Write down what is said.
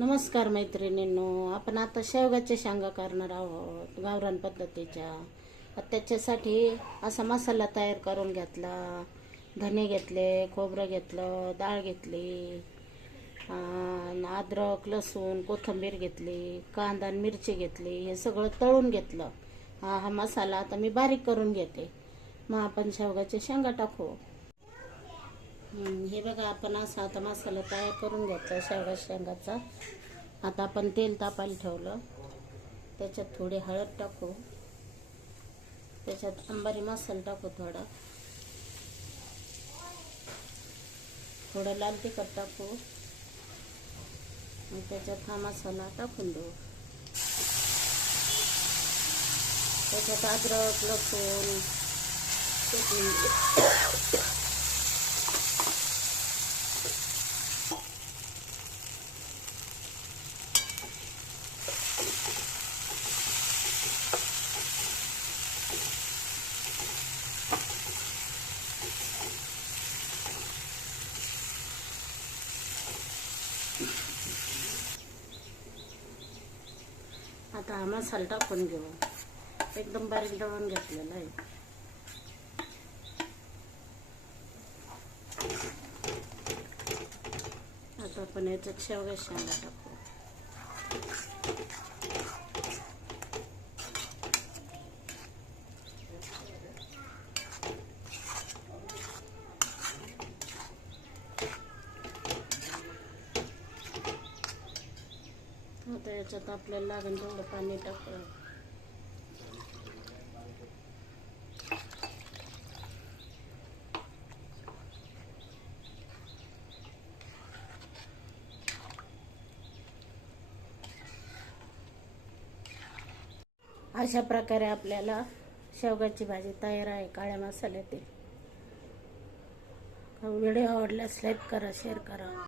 नमस्कार मैत्रिणींनो, आपण आता शेवगाच्या शेंगा करणार आहोत गावरान पद्धतीच्या. त्याच्यासाठी असा मसाला तयार करून घेतला. धने घेतले, खोबरं घेतलं, डाळ घेतली, अद्रक, लसूण, कोथिंबीर घेतली, कांदा आणि मिरची घेतली. हे सगळं तळून घेतलं. हा मसाला आता मी बारीक करून घेते. मग आपण शेवगाच्या शेंगा टाकू. हे बघा, आपण असा आता मसाला तयार करून घेतला शेवगा शेंगाचा. आता आपण तेल तापायला ठेवलं. त्याच्यात थोडी हळद टाकू. त्याच्यात अंबारी मसाला टाकू, थोडं लाल तिखट टाकू. आणि त्याच्यात हा मसाला टाकून देऊ. त्याच्यात अद्रक, लसूण, कोथिंबीर, आता हा मसाला टाकून घेऊ. एकदम बारीक दळून घेतलेला आहे. आता आपण याच्यात शेवगा शेंगा टाकू. आता याच्यात आपल्याला लागेल तेवढं पाणी टाकू. अशा प्रकारे आपल्याला शेवगाची भाजी तयार आहे काळ्या मसाल्यातील. व्हिडिओ आवडल्यास लाईक करा, शेअर करा.